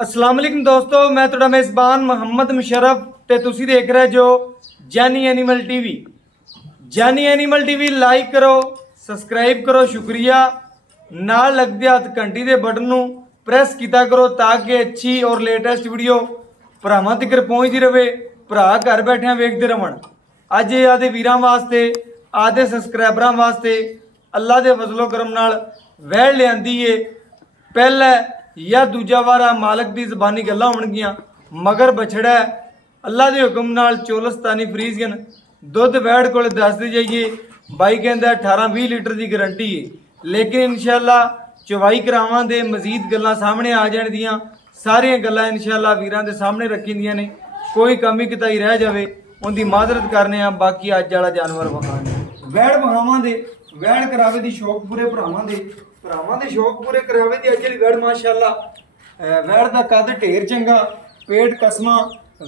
अस्सलाम वालेकुम दोस्तों, मैं ਤੁਹਾਡਾ मेज़बान मोहम्मद मुशर्रफ ਤੇ ਤੁਸੀਂ ਦੇਖ ਰਹੇ ਜੋ ਜਾਨੀ ਐਨੀਮਲ ਟੀਵੀ। ਜਾਨੀ ਐਨੀਮਲ ਟੀਵੀ ਲਾਈਕ ਕਰੋ, ਸਬਸਕ੍ਰਾਈਬ ਕਰੋ, ਸ਼ੁਕਰੀਆ। ਨਾਲ ਲੱਗਦੇ ਹੱਥ ਘੰਟੀ ਦੇ ਬਟਨ ਨੂੰ ਪ੍ਰੈਸ ਕੀਤਾ ਕਰੋ ਤਾਂ ਕਿ ਅੱਛੀ ਔਰ ਲੇਟੈਸਟ ਵੀਡੀਓ ਭਰਾਵਾਂ ਤੱਕ ਪਹੁੰਚਦੀ ਰਹੇ, ਭਰਾ ਘਰ ਬੈਠਿਆਂ ਵੇਖਦੇ ਰਹਿਣ। ਅੱਜ ਆਦੇ ਵੀਰਾਂ ਵਾਸਤੇ, ਆਦੇ ਸਬਸਕ੍ਰਾਈਬਰਾਂ ਵਾਸਤੇ ਅੱਲਾ ਦੇ ਫਜ਼ਲੋ ਕਰਮ ਨਾਲ ਵਹਿੜ ਲਿਆਂਦੀ ਏ। ਪਹਿਲਾ या दूजा वारा मालक की जबानी गल्लां होणगियां, मगर बछड़ा अल्लाह के हुक्म नाल चोलस्तानी फ्रीजियन दुध वैड़ को दसते जाइए। बाई कहता 18-20 लीटर की गारंटी है, लेकिन इंशाअल्लाह चवाई करावां दे मजीद गल्लां सामने आ जाणगियां। सारियां गल्लां इंशाअल्लाह वीरां दे सामने रखींदियां ने, कोई कमी कताई रह जावे उनकी माजरत करने आ। बाकी अज वाला जानवर वखाने वैड़ वहावां दे वैड़ करावे दी शौक पूरे भरावां दे शौक पूरे करावे दी अज वाली वैड़ माशाअल्लाह। वैड़ दा कद ढेर चंगा, पेट कसमा,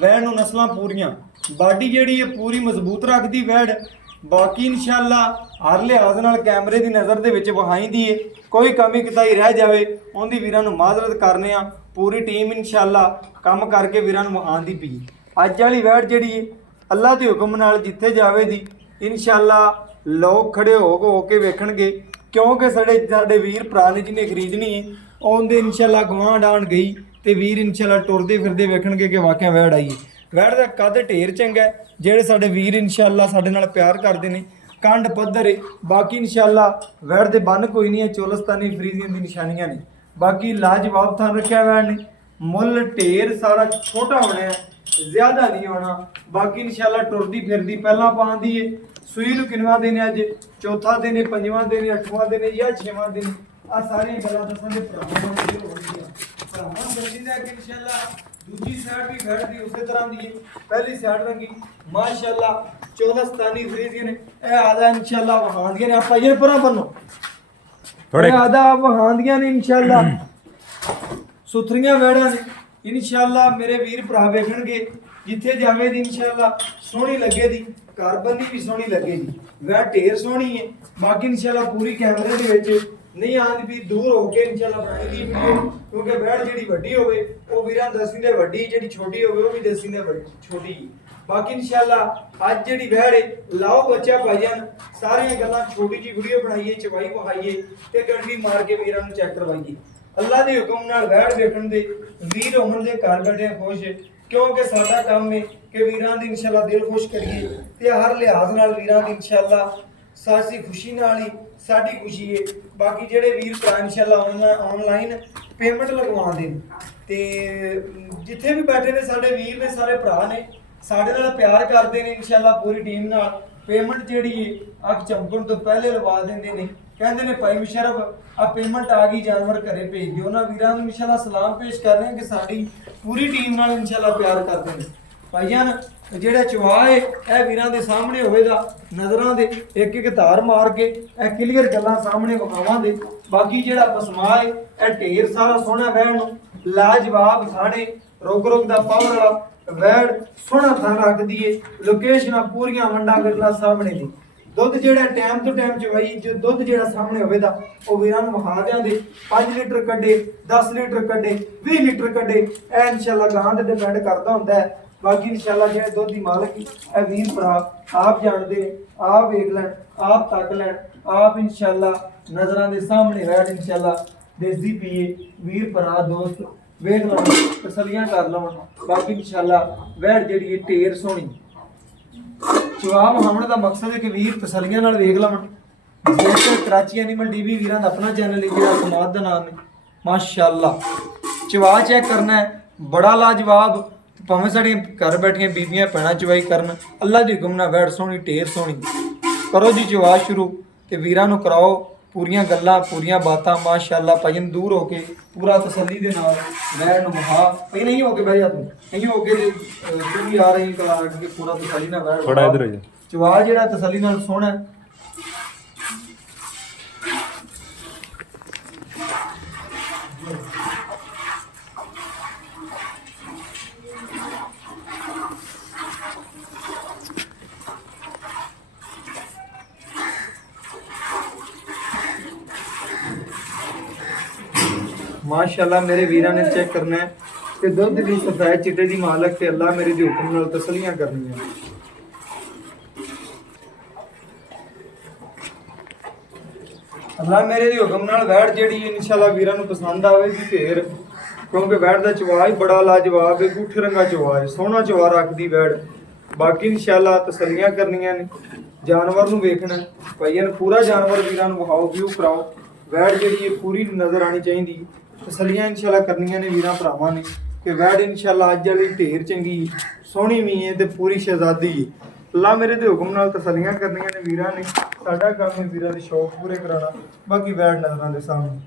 वैड़ नूं नस्लां पूरियां, बाडी जिहड़ी है पूरी मजबूत रखदी वैड़। बाकी इंशाअल्लाह हर लिहाज नाल कैमरे की नज़र दे विच वहाईंदी है, कोई कमी कताई रह जावे उहदी वीरां नूं माजरत करने आ। पूरी टीम इंशाअल्लाह काम करके वीरां नूं वहांदी पई। अज वाली वैड़ जिहड़ी है अल्लाह के हुक्म नाल जिथे जावे दी इंशाअल्लाह लोग खड़े हो के वेखणगे, क्योंकि साडे वीर भरा ने जिन्हें खरीदनी है ਉਹਦੇ इंशाअल्लाह गवांढ आण गई तो वीर इंशाअल्लाह टुरदे फिरदे वेखणगे कि वाकई वैड़ आई है। वैड़ का कद ढेर चंगा है, ਜਿਹੜੇ ਸਾਡੇ ਵੀਰ इंशाअल्लाह ਸਾਡੇ ਨਾਲ प्यार करते हैं। कंड पद्धर है, बाकी इंशाअल्लाह वैड़ दे बन कोई नहीं है, चोलस्तानी फ्रीजियन की निशानियां ने। बाकी लाजवाब थान रखा वैड़ ने, मुल ढेर सारा छोटा होना है, ज़्यादा नहीं होना। बाकी इंशाअल्लाह टुरदी फिरदी पहला पाँदी है। सूई नूं किनवा दिन अज चौथा दिन है, पंजवां दिन है, अठवां दिन है या छेवां दिन। आ सारी गल्लां दस्सण दे भरावां नूं होणगीआं। भरावां दस्सी दे कि इंशाअल्लाह दूजी साइड भी वैड़ दी उसे तरह दी है। पहली साइड रंगी माशाअल्लाह चौलस्तानी फ्रीजियन ए आधा इंशाअल्लाह वहांदियां ने। आप ये परा बनो थोड़े आधा वहांदियां ने इंशाअल्लाह, सुथरियां वैड़ां ने इंशाअल्लाह। मेरे वीर भरा वेखणगे जिथे जावे दी इंशाअल्लाह सोहनी लगेगी, घर बनी भी सोहनी लगेगी, वैड़ ढेर सोहनी है। बाकी इंशाअल्लाह पूरी कैमरे दे विच नहीं आंदी भी दूर होके इंशाअल्लाह बनाई दी वीडियो, क्योंकि वैड़ जिहड़ी वड्डी होवे वो वीरां दस्सी दे वड्डी, जिहड़ी छोटी होवे वो भी दस्सी दे छोटी। बाकी इंशाअल्लाह अज जिहड़ी वैड़ है लाओ बच्चा भाईजान, सारियां गल्लां छोटी जी वीडियो बनाइए, चवाई वहाइए ते गड्डी मार के वीरां नूं चेक करवाइए। अल्लाह दे हुक्म नाल वैड़ वेखण दे वीर होवन दे घर बैठे खुश, क्योंकि साडा काम है कि वीरां दी इंशाअल्लाह दिल खुश करिए ते हर लिहाज नाल वीरां दी इंशाअल्लाह सासी खुशी नाल ही साडी खुशी है। बाकी जेडे वीर भरा इंशाअल्लाह ऑनलाइन पेमेंट लगवाउंदे ते जिथे भी बैठे ने साडे वीर ने, सारे भरा ने साडे नाल प्यार करदे ने इंशाअल्लाह। पूरी टीम नाल पेमेंट जेडी है अख चमकण तो पहले लवा देंदे ने, कहंदे ने भाई मुशर्रफ आ पेमेंट आ गई, जानवर घरे भेज दिओ। उन्हां वीरां नूं इंशाअल्लाह सलाम पेश कर रहे हैं कि साडी पूरी टीम नाल इंशाअल्लाह प्यार करदे ने। भाईजान ਜਿਹੜਾ ਚਵਾ ਹੈ ਇਹ ਵੀਰਾਂ ਦੇ ਸਾਹਮਣੇ ਹੋਵੇਗਾ, ਨਜ਼ਰਾਂ ਦੇ ਇੱਕ ਇੱਕ ਧਾਰ ਮਾਰ ਕੇ ਇਹ ਕਲੀਅਰ ਗੱਲਾਂ ਸਾਹਮਣੇ ਵਿਖਾਵਾਂਗੇ। ਬਾਕੀ ਜਿਹੜਾ ਪਸਮਾ ਹੈ ਇਹ ਢੇਰ ਸਾਰਾ ਸੋਹਣਾ ਵੈੜ ਨੂੰ ਲਾਜਵਾਬ ਸਾਡੇ ਰੋਕ ਦਾ ਪਾਵਰ ਵਾਲਾ ਵੈੜ ਸੋਹਣਾ ਥਾਂ ਰੱਖਦੀ ਏ। ਲੋਕੇਸ਼ਨਾਂ ਪੂਰੀਆਂ ਵੰਡਾ ਗੱਲਾਂ ਸਾਹਮਣੇ ਦੀ। ਦੁੱਧ ਜਿਹੜਾ ਟਾਈਮ ਤੋਂ ਟਾਈਮ ਚਵਾਈ ਜੋ ਦੁੱਧ ਜਿਹੜਾ ਸਾਹਮਣੇ ਹੋਵੇਗਾ ਉਹ ਵੀਰਾਂ ਨੂੰ ਵਿਖਾ ਦਿਆਂਗੇ। 5 ਲੀਟਰ ਕੱਢੇ, 10 ਲੀਟਰ ਕੱਢੇ, 20 ਲੀਟਰ ਕੱਢੇ, ਇਹ ਇਨਸ਼ਾਅੱਲਾ ਗਾਂ ਤੇ ਡਿਪੈਂਡ ਕਰਦਾ ਹੁੰਦਾ ਹੈ। बाकी इंशाअल्लाह जेडे दुध की मालक है वीर भरा आप जानते हैं, आप वेख लैन, आप तक लैन, आप इंशाअल्लाह नज़रां दे सामने वैड़ इंशाअल्लाह देसी पीए वीर भरा दोस्त वेख लवन, तसलियां कर लवन। बाकी इंशाअल्लाह वैड़ जेहड़ी है ढेर सोहनी जवाब हमण दा मकसद है कि वीर तसलियां नाल वेख लवन। जेकर कराची एनिमल टीवी वीरां दा अपना चैनल है जिहड़ा समाद दा नाम है माशाअल्लाह। चवा चेक करना है बड़ा लाजवाब, भावें साड़ी घर बैठिया बीबियां भैणां चवाई करन, अल्लाह दी हुक्म नाल वैड़ सोहनी ढेर सोहनी। करो जी चवा शुरू ते वीरां नूं कराओ पूरियां गल्लां पूरियां बातां माशाअल्लाह। भाईन दूर होके पूरा तसल्ली दे नाल वैड़ नूं वहा भाई, नहीं होके बह जा तू, नहीं होके तू भी आ रही कला के पूरा तसल्ली नाल वैड़ थोड़ा इधर हो जा। चवा जेड़ा तसल्ली नाल सोहना ਮਾਸ਼ਾਅੱਲਾ ਮੇਰੇ ਵੀਰਾਂ ਨੇ ਚੈੱਕ ਕਰਨਾ ਹੈ ਕਿ ਦੁੱਧ ਵੀ ਸਫੈਦ ਚਿੱਟੇ ਦੀ ਮਾਲਕ ਤੇ ਅੱਲਾ ਮੇਰੇ ਦੇ ਹੁਕਮ ਨਾਲ ਤਸਲੀਆਂ ਕਰਨੀਆਂ। ਅੱਲਾ ਮੇਰੇ ਦੇ ਹੁਕਮ ਨਾਲ ਵੈੜ ਜਿਹੜੀ ਇਨਸ਼ਾਅੱਲਾ ਵੀਰਾਂ ਨੂੰ ਪਸੰਦ ਆਵੇਗੀ ਫੇਰ, ਕਿਉਂਕਿ ਵੈੜ ਦਾ ਚਵਾ ਹੀ ਬੜਾ ਲਾਜਵਾਬ ਹੈ, ਗੁੱਠੇ ਰੰਗਾ ਚਵਾ ਹੈ, ਸੋਹਣਾ ਚਵਾ ਰੱਖਦੀ ਵੈੜ। ਬਾਕੀ ਇਨਸ਼ਾਅੱਲਾ ਤਸਲੀਆਂ ਕਰਨੀਆਂ ਨੇ, ਜਾਨਵਰ ਨੂੰ ਵੇਖਣਾ ਭਾਈਆਂ ਨੂੰ ਪੂਰਾ ਜਾਨਵਰ ਵੀਰਾਂ ਨੂੰ ਵਿਖਾਓ, ਵਿਊ ਕਰਾਓ। ਵੈੜ ਜਿਹੜੀ ਇਹ ਪੂਰੀ ਨਜ਼ਰ ਆਣੀ ਚਾਹੀਦੀ। ਤਸਲੀਆਂ ਇਨਸ਼ਾਅੱਲਾ ਕਰਨੀਆਂ ਨੇ ਵੀਰਾਂ ਭਰਾਵਾਂ ਨੇ ਕਿ ਵੈੜ ਇਨਸ਼ਾਅੱਲਾ ਅੱਜ ਵਾਲੀ ਢੇਰ ਚੰਗੀ ਸੋਹਣੀ ਵੀ ਹੈ ਤੇ ਪੂਰੀ ਸ਼ਹਿਜ਼ਾਦੀ ਹੈ। ਅੱਲਾ ਮੇਰੇ ਦੇ ਹੁਕਮ ਨਾਲ ਤਸਲੀਆਂ ਕਰਨੀਆਂ ਨੇ ਵੀਰਾਂ ਨੇ। ਸਾਡਾ ਕੰਮ ਹੈ ਵੀਰਾਂ ਦੇ ਸ਼ੌਕ ਪੂਰੇ ਕਰਾਉਣਾ। ਬਾਕੀ ਵੈੜ ਨਜ਼ਰਾਂ ਦੇ ਸਾਹਮਣੇ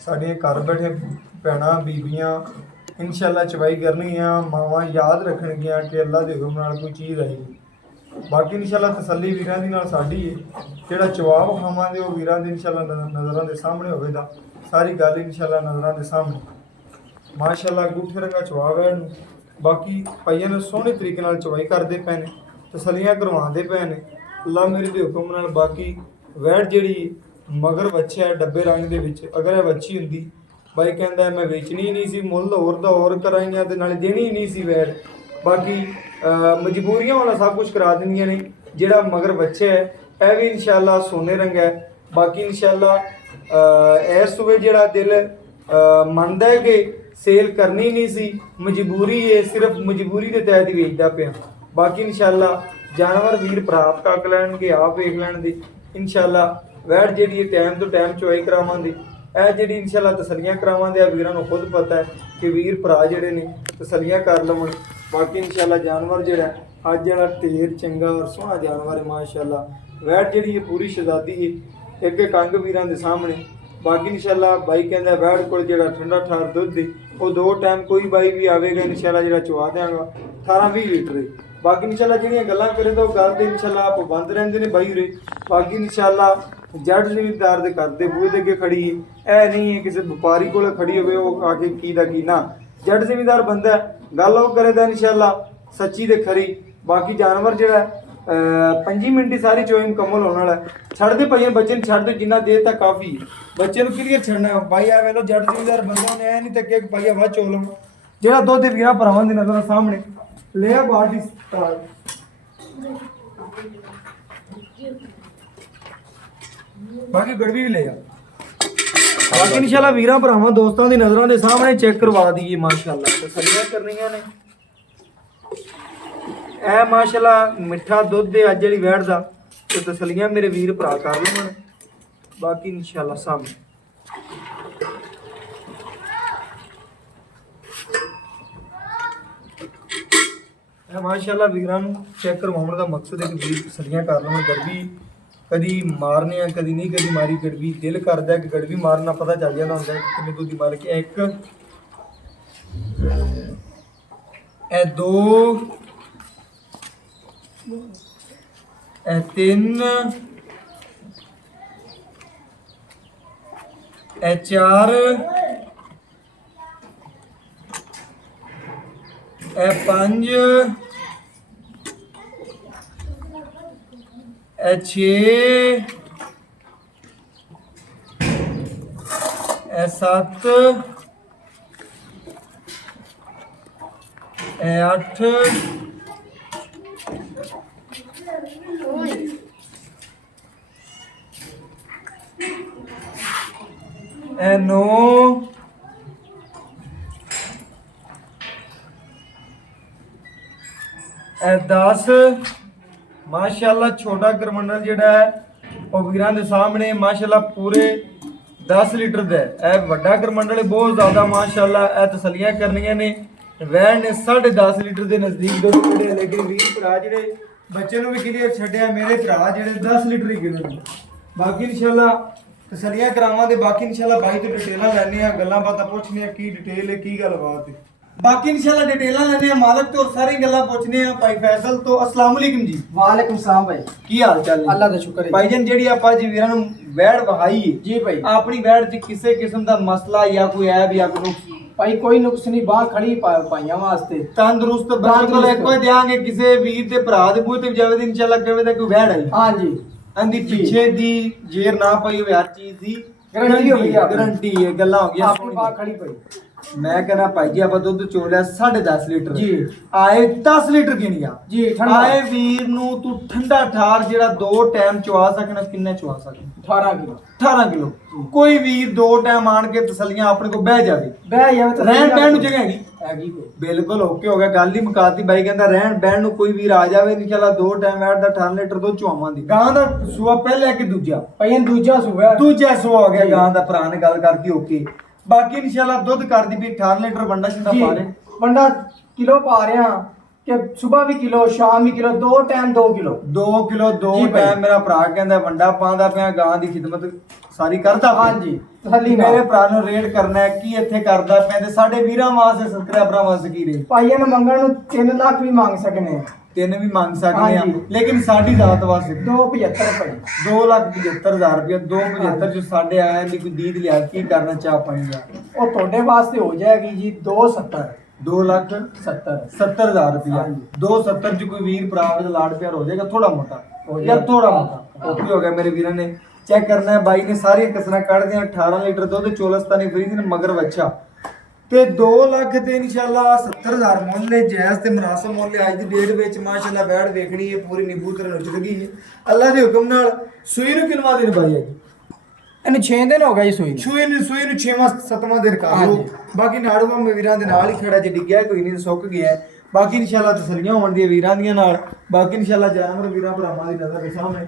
ਸਾਡੇ ਘਰ ਬੈਠੇ ਭੈਣਾਂ ਬੀਬੀਆਂ ਇਨਸ਼ਾਅੱਲਾ ਚਵਾਈ ਕਰਨੀ ਆ, ਮਾਵਾਂ ਯਾਦ ਰੱਖਣਗੀਆਂ ਕਿ ਅੱਲਾ ਦੇ ਹੁਕਮ ਨਾਲ ਕੋਈ ਚੀਜ਼ ਆਏਗੀ। ਬਾਕੀ ਇਨਸ਼ਾਅੱਲਾ ਤਸੱਲੀ ਵੀਰਾਂ ਦੀ ਨਾਲ ਸਾਡੀ ਹੈ, ਜਿਹੜਾ ਜਵਾਬ ਖਾਵਾਂਗੇ ਉਹ ਵੀਰਾਂ ਦੇ ਇਨਸ਼ਾਅੱਲਾ ਨਜ਼ਰਾਂ ਦੇ ਸਾਹਮਣੇ ਹੋਵੇਗਾ। ਸਾਰੀ ਗੱਲ ਇਨਸ਼ਾਅੱਲਾ ਨਜ਼ਰਾਂ ਦੇ ਸਾਹਮਣੇ। ਮਾਸ਼ਾਅੱਲਾ ਗੁੱਠੇ ਰੰਗਾ ਜਵਾਬ ਹੈ ਇਹਨੂੰ। ਬਾਕੀ ਭਾਈਆਂ ਨੂੰ ਸੋਹਣੇ ਤਰੀਕੇ ਨਾਲ ਚਵਾਈ ਕਰਦੇ ਪਏ ਨੇ, ਤਸੱਲੀਆਂ ਕਰਵਾਉਂਦੇ ਪਏ ਨੇ ਅੱਲਾ ਮੇਰੇ ਦੇ ਹੁਕਮ ਨਾਲ। ਬਾਕੀ ਵੈੜ ਜਿਹੜੀ ਮਗਰ ਬੱਚਾ ਹੈ ਡੱਬੇ ਰੰਗ ਦੇ ਵਿੱਚ, ਅਗਰ ਇਹ ਬੱਚੀ ਹੁੰਦੀ ਬਾਈ ਕਹਿੰਦਾ ਮੈਂ ਵੇਚਣੀ ਨਹੀਂ ਸੀ, ਮੁੱਲ ਹੋਰ ਦਾ ਹੋਰ ਕਰਾਈਆਂ ਤੇ ਨਾਲੇ ਦੇਣੀ ਨਹੀਂ ਸੀ ਵੈੜ। ਬਾਕੀ ਮਜਬੂਰੀਆਂ ਵਾਲਾ ਸਭ ਕੁਝ ਕਰਾ ਦਿੰਦੀਆਂ ਨੇ। ਜਿਹੜਾ ਮਗਰ ਬੱਚਾ ਹੈ ਇਹ ਵੀ ਇਨਸ਼ਾਅੱਲਾ ਸੋਨੇ ਰੰਗ ਹੈ। ਬਾਕੀ ਇਨਸ਼ਾਅੱਲਾ ਇਸ ਸੂਬੇ ਜਿਹੜਾ ਦਿਲ ਮੰਨਦਾ ਹੈ ਕਿ ਸੇਲ ਕਰਨੀ ਨਹੀਂ ਸੀ, ਮਜਬੂਰੀ ਹੈ, ਸਿਰਫ ਮਜਬੂਰੀ ਦੇ ਤਹਿਤ ਹੀ ਵੇਚਦਾ ਪਿਆ। ਬਾਕੀ ਇਨਸ਼ਾਅੱਲਾ ਜਾਨਵਰ ਵੀਰ ਭਰਾ ਤੱਕ ਲੈਣਗੇ, ਆਪ ਵੇਖ ਲੈਣਗੇ ਇਨਸ਼ਾਅੱਲਾ। ਵੈੜ ਜਿਹੜੀ ਹੈ ਟਾਈਮ ਤੋਂ ਟਾਈਮ ਚੁਆਈ ਕਰਾਵਾਂਗੇ। ਇਹ ਜਿਹੜੀ ਇਨਸ਼ਾਅੱਲਾ ਤਸੱਲੀਆਂ ਕਰਾਵਾਂਗੇ ਆ ਵੀਰਾਂ ਨੂੰ ਖੁਦ ਪਤਾ ਹੈ ਕਿ ਵੀਰ ਭਰਾ ਜਿਹੜੇ ਨੇ ਤਸੱਲੀਆਂ ਕਰ ਲਵਣ। ਬਾਕੀ ਇਨਸ਼ਾਅੱਲਾ ਜਾਨਵਰ ਜਿਹੜਾ ਅੱਜ ਵਾਲਾ ਢੇਰ ਚੰਗਾ ਔਰ ਸੋਹਣਾ ਜਾਨਵਰ ਹੈ ਮਾਸ਼ਾਅੱਲਾ। ਵੈੜ ਜਿਹੜੀ ਹੈ ਪੂਰੀ ਸ਼ਹਿਜ਼ਾਦੀ ਹੈ, ਇੱਕ ਇੱਕ ਅੰਗ ਵੀਰਾਂ ਦੇ ਸਾਹਮਣੇ। ਬਾਕੀ ਇਨਸ਼ਾਅੱਲਾ ਬਾਈ ਕਹਿੰਦਾ ਵੈੜ ਕੋਲ ਜਿਹੜਾ ਠੰਡਾ ਠਾਰ ਦੁੱਧ ਹੈ ਉਹ 2 ਟਾਈਮ ਕੋਈ ਬਾਈ ਵੀ ਆਵੇਗਾ ਇਨਸ਼ਾਅੱਲਾ ਜਿਹੜਾ ਚਵਾ ਦਿਆਂਗਾ 18-20 ਲੀਟਰ ਹੈ। ਬਾਕੀ ਇਨਸ਼ਾਅੱਲਾ ਜਿਹੜੀਆਂ ਗੱਲਾਂ ਕਰੇ ਤਾਂ ਉਹ ਗੱਲ ਤੇ ਇਨਸ਼ਾਅੱਲਾ ਆਪ ਬੰਦ ਰਹਿੰਦੇ ਨੇ ਬਾਈ ਉਰੇ। ਬਾਕੀ ਇਨਸ਼ਾਅੱਲਾ ਜੱਟ ਜ਼ਿਮੀਂਦਾਰ ਦੇ ਘਰ ਦੇ ਬੂਹੇ ਦੇ ਅੱਗੇ ਖੜੀ ਹੈ, ਇਹ ਨਹੀਂ ਹੈ ਕਿਸੇ ਵਪਾਰੀ ਕੋਲ ਖੜੀ ਹੋਵੇ ਉਹ ਆ ਕੇ ਕੀ ਦਾ ਕੀ ਨਾ। ਜੱਟ ਜ਼ਿਮੀਂਦਾਰ ਬੰਦਾ ਗੱਲ ਉਹ ਕਰੇ ਤਾਂ ਇਨਸ਼ਾਅੱਲਾ ਸੱਚੀ ਤੇ ਖਰੀ। ਬਾਕੀ ਜਾਨਵਰ ਜਿਹੜਾ 5 ਮਿੰਟ ਹੀ ਸਾਰੀ ਚੋਈ ਮੁਕੰਮਲ ਹੋਣ ਵਾਲਾ। ਛੱਡਦੇ ਪਈਆਂ ਬੱਚੇ ਨੂੰ ਛੱਡ ਦੇ ਜਿੰਨਾ ਦੇਰ ਤੱਕ ਕਾਫੀ। ਬੱਚੇ ਨੂੰ ਕਲੀਅਰ ਛੱਡਣਾ ਬਾਈ ਆ ਵੇਲੋ ਜੱਟ ਜ਼ਿਮੀਂਦਾਰ ਬੰਦਾ ਨੇ ਐ ਨਹੀਂ ਤੱਕ ਇੱਕ ਪਾਈਆ ਵਾ ਚੋਲਮ ਜਿਹੜਾ ਦੁੱਧ ਦੇ ਵੀਰਾਂ ਭਰਾਵਾਂ ਦੀ ਨਜ਼ਰਾਂ ਸਾਹਮਣੇ ਲਿਆ ਬਾਲਟੀ ਬਾਕੀ ਗੜਵੀ ਵੀ ਲੈ ਜਾ। ਬਾਕੀ ਇਨਸ਼ਾਅੱਲਾ ਵੀਰਾਂ ਭਰਾਵਾਂ ਦੋਸਤਾਂ ਦੀ ਨਜ਼ਰਾਂ ਦੇ ਸਾਹਮਣੇ ਚੈੱਕ ਕਰਵਾ ਦਈਏ ਮਾਸ਼ਾਅੱਲਾ। ਤਸੱਲੀਆਂ ਕਰਨੀਆਂ ਨੇ। ਇਹ ਮਾਸ਼ਾਅੱਲਾ ਮਿੱਠਾ ਦੁੱਧ ਹੈ ਅੱਜ ਵਾਲੀ ਵੈੜ ਦਾ ਤੇ ਤਸੱਲੀਆਂ ਮੇਰੇ ਵੀਰ ਭਰਾ ਕਰ ਲੈਣ। ਬਾਕੀ ਇਨਸ਼ਾਅੱਲਾ ਸਾਹਮਣੇ ਇਹ ਮਾਸ਼ਾਅੱਲਾ ਵੀਰਾਂ ਨੂੰ ਚੈੱਕ ਕਰਵਾਉਣ ਦਾ ਮਕਸਦ ਹੈ ਕਿ ਵੀਰ ਤਸੱਲੀਆਂ ਕਰ ਲੈਣ। ਗੜਵੀ ਕਦੀ ਮਾਰਨੇ ਆ ਕਦੀ ਨਹੀਂ, ਕਦੀ ਮਾਰੀ ਗੜਵੀ ਦਿਲ ਕਰਦਾ ਕਿ ਗੜਵੀ ਮਾਰਨਾ ਪਤਾ ਚੱਲ ਜਾਂਦਾ ਹੁੰਦਾ ਕਿ ਕਿੰਨੇ ਦੁੱਧ ਦੀ ਮਾਲਕ ਹੈ। ਇੱਕ ਇਹ 2 ਇਹ 3 ਇਹ 4 ਇਹ 5 ਇਹ 6 ਇਹ 7 ਇਹ 8 ਇਹ 9 ਇਹ 10 ਮਾਸ਼ਾਅੱਲਾ। ਛੋਟਾ ਕਰਮੰਡਲ ਜਿਹੜਾ ਹੈ ਉਹ ਵੀਰਾਂ ਦੇ ਸਾਹਮਣੇ ਮਾਸ਼ਾਅੱਲਾ ਪੂਰੇ 10 ਲੀਟਰ ਦਾ ਹੈ। ਇਹ ਵੱਡਾ ਕਰਮੰਡਲ ਬਹੁਤ ਜ਼ਿਆਦਾ ਮਾਸ਼ਾਅੱਲਾ। ਇਹ ਤਸੱਲੀਆਂ ਕਰਨੀਆਂ ਨੇ। ਵੈੜ ਨੇ 10.5 ਲੀਟਰ ਦੇ ਨਜ਼ਦੀਕ ਦੁੱਧ ਕੱਢਿਆ, ਲੇਕਿਨ ਵੀਰ ਭਰਾ ਜਿਹੜੇ ਬੱਚੇ ਨੂੰ ਵੀ ਕਲੀਅਰ ਛੱਡਿਆ ਮੇਰੇ ਭਰਾ ਜਿਹੜੇ 10 ਲੀਟਰ ਹੀ ਗਿਣਨ। ਬਾਕੀ ਇਨਸ਼ਾਅੱਲਾ ਤਸੱਲੀਆਂ ਕਰਾਵਾਂਗੇ। ਬਾਕੀ ਇਨਸ਼ਾਅੱਲਾ ਬਾਈ ਤੋਂ ਡਿਟੇਲਾਂ ਲੈਣੇ ਆ, ਗੱਲਾਂ ਬਾਤਾਂ ਪੁੱਛਣੇ ਆ ਕੀ ਡਿਟੇਲ ਹੈ ਕੀ ਗੱਲਬਾਤ ਹੈ। बाकी इंशाल्लाह डिटेल लेने मालिक तो सारी गल्ला पूछने हैं भाई फैसल तो अस्सलाम वालेकुम जी। वालेकुम सलाम भाई, की हाल चाल है? अल्लाह दा शुक्र है भाईजान जेडी आपा जी वीरां नु वैड़ वहाई है जी भाई। अपनी वैड़ च किसी किस्म दा मसला या कोई ऐब या कोई नुक्स भाई कोई नुक्स नहीं, बाहर खड़ी पाइयां वास्ते तंदुरुस्त बिल्कुल एक कोई देंगे किसी वीर दे भरा दे बूहे ते जावे इंशाल्लाह कवे दा कोई वैड़ आई। हां जी अंदी पीछे दी जेर ना पई होवे हर चीज दी ਗਰੰਟੀ ਹੋ ਗਈ ਆਪਣੀ। ਗਾਰੰਟੀ ਹੈ, ਗੱਲਾਂ ਹੋ ਗਈਆਂ ਆਪਣੀ ਬਾਹ ਖੜੀ ਪਈ। ਮੈਂ ਕਹਿੰਦਾ ਭਾਈ ਜੀ ਆਪਾਂ ਦੁੱਧ ਚੋਲਿਆ 10.5 ਲੀਟਰ ਜੀ। ਆਏ 10 ਲੀਟਰ ਗਿਣਿਆ ਜੀ, ਠੰਡਾ। ਆਏ ਵੀਰ ਨੂੰ ਤੂੰ ਠੰਡਾ ਠਾਰ ਜਿਹੜਾ 2 ਟਾਈਮ ਚਵਾ ਸਕਣਾ, ਕਿੰਨੇ ਚਵਾ ਸਕਣਾ 18 ਕਿਲੋ 18 ਕਿਲੋ। ਕੋਈ ਵੀਰ 2 ਟਾਈਮ ਆਣ ਕੇ ਤਸੱਲੀਆਂ ਆਪਣੇ ਕੋਲ ਬਹਿ ਜਾਵੇ, ਬਹਿ ਜਾਵੇ ਤਾਂ ਰਹਿਣ ਬਹਿਣ ਨੂੰ ਜਗ੍ਹਾ ਹੈਗੀ ਹੈਗੀ ਕੋਈ। ਬਿਲਕੁਲ ਓਕੇ ਹੋ ਗਿਆ, ਗੱਲ ਹੀ ਮੁਕਾਤੀ। ਬਾਈ ਕਹਿੰਦਾ ਰਹਿਣ ਬਹਿਣ ਨੂੰ ਕੋਈ ਵੀਰ ਆ ਜਾਵੇ, ਇਨਸ਼ਾਅੱਲਾ 2 ਟਾਈਮ ਐਡ ਦਾ 18 ਲੀਟਰ ਦੁੱਧ ਚਵਾਵਾਂ ਦੀ। ਗਾਂ ਦਾ ਸੂਆ ਪਹਿਲਾ ਕਿ ਦੂਜਾ? ਪਈਆਂ ਦੂਜਾ ਸੂਆ। ਦੂਜਾ ਸੂਆ ਹੋ ਗਿਆ ਗਾਂ ਦਾ, ਭਰਾ ਨੇ ਗੱਲ ਕਰਤੀ ਓਕੇ। ਬਾਕੀ ਇਨਸ਼ਾਅੱਲਾ ਦੁੱਧ ਕਰਦੀ ਵੀ 18 ਲੀਟਰ ਬੰਡਾ ਛਿੰਦਾ ਜੀ, ਪਾ ਲੈ। ਬੰਦਾ ਕਿਲੋ ਪਾ ਰਿਹਾ ਕਿ ਸਵੇਰ ਵੀ ਕਿਲੋ ਸ਼ਾਮ ਵੀ ਕਿਲੋ 2 ਟਾਈਮ 2 ਕਿਲੋ 2 ਕਿਲੋ 2 ਜੀ ਭਾਈ। ਟਾਈਮ ਮੇਰਾ ਭਰਾ ਕਹਿੰਦਾ ਬੰਡਾ ਪਾਉਂਦਾ ਪਿਆ, ਗਾਂ ਦੀ ਖਿਦਮਤ ਸਾਰੀ ਕਰਦਾ ਪਿਆ। ਹਾਂਜੀ, ਤਸੱਲੀ ਨਾਲ। ਮੇਰੇ ਭਰਾ ਨੂੰ ਰੇਡ ਕਰਨਾ ਹੈ ਕੀ ਇੱਥੇ ਕਰਦਾ ਪਿਆ, ਤੇ ਸਾਡੇ ਵੀਰਾਂ ਵਾਸਤੇ ਸਬਸਕ੍ਰਾਈਬਰਾਂ ਵਾਸਤੇ ਕੀ ਰੇਟ? ਭਾਈਆਂ ਨੂੰ ਮੰਗਣ ਨੂੰ 3 ਲੱਖ ਵੀ ਮੰਗ ਸਕਨੇ ਆ। 3 ਵੀ ਮੰਗ ਸਕਦੇ ਆ, ਹਾਂਜੀ। ਲੇਕਿਨ ਸਾਡੀ ਜ਼ਾਤ ਵਾਸਤੇ 275 ਭਾਈ 2,75,000 ਰੁਪਏ 275 ਚ ਸਾਡੇ ਆਇਆ ਨਹੀਂ ਕੋਈ ਦੀਦ ਲਿਆ, ਕੀ ਕਰਨਾ ਚਾਹ ਪਾਣੀ ਦਾ? ਉਹ ਤੁਹਾਡੇ ਵਾਸਤੇ ਹੋ ਜਾਏਗੀ ਜੀ 270 2,70,000 ਰੁਪਏ। ਹਾਂਜੀ। 270 ਚ ਕੋਈ ਵੀਰ ਭਰਾ ਵਿੱਚ ਲਾੜ ਪਿਆਰ ਹੋ ਜਾਏਗਾ, ਥੋੜਾ ਮੋਟਾ ਹੋ ਯਾਰ, ਜਾਏਗਾ। ਥੋੜਾ ਮੋਟਾ ਓਕੇ ਹੋ ਗਿਆ। ਮੇਰੇ ਵੀਰਾਂ ਨੇ ਚੈੱਕ ਕਰਨਾ ਹੈ, ਬਾਈ ਨੇ ਸਾਰੀਆਂ ਕਸਰਾਂ ਕੱਢਦੇ ਆ। 18 ਲੀਟਰ ਦੁੱਧ ਚੋਲਸਤਾਨੀ ਫਰੀਦ ਨੇ ਮਗਰ ਬੱਚਾ ਤੇ 2 ਲੱਖ ਤੇ ਇਨਸ਼ਾਅੱਲਾ 70,000 ਮੁੱਲ ਹੈ, ਜਾਇਜ਼ ਤੇ ਮੁਨਾਸਬ ਮੁੱਲ ਹੈ। ਅੱਜ ਦੀ ਡੇਟ ਵਿੱਚ ਮਾਸ਼ਾਅੱਲਾ ਬੈੜ ਵੇਖਣੀ ਹੈ, ਪੂਰੀ ਨਿਬੂ ਤੇ ਨੁੱਚ ਗਈ ਹੈ ਅੱਲਾ ਦੇ ਹੁਕਮ ਨਾਲ। ਸੂਈ ਨੂੰ ਕਿੰਨਵਾ ਦਿਨ ਬਾਈ ਹੈ ਜੀ? ਇਹਨੂੰ 6 ਦਿਨ ਹੋ ਗਏ ਸੂਈ ਨੂੰ। ਸੂਈ ਨੂੰ 6ਵਾਂ 7ਵਾਂ ਦਿਨ ਕਰ ਲਓ। ਹਾਂਜੀ। ਬਾਕੀ ਨਾੜੂਆ ਮੇ ਵੀਰਾਂ ਦੇ ਨਾਲ ਹੀ ਖੜਾ, ਜੇ ਡਿੱਗਿਆ ਕੋਈ ਨਹੀਂ, ਸੁੱਕ ਗਿਆ ਹੈ। ਬਾਕੀ ਇਨਸ਼ਾਅੱਲਾ ਤਸੱਲੀਆਂ ਹੋਣ ਦੀਆਂ ਵੀਰਾਂ ਦੀਆਂ ਨਾਲ। ਬਾਕੀ ਇਨਸ਼ਾਅੱਲਾ ਜਾਨਵਰ ਵੀਰਾਂ ਭਰਾਵਾਂ ਦੀ ਨਜ਼ਰ ਦੇ ਸਾਹਮਣੇ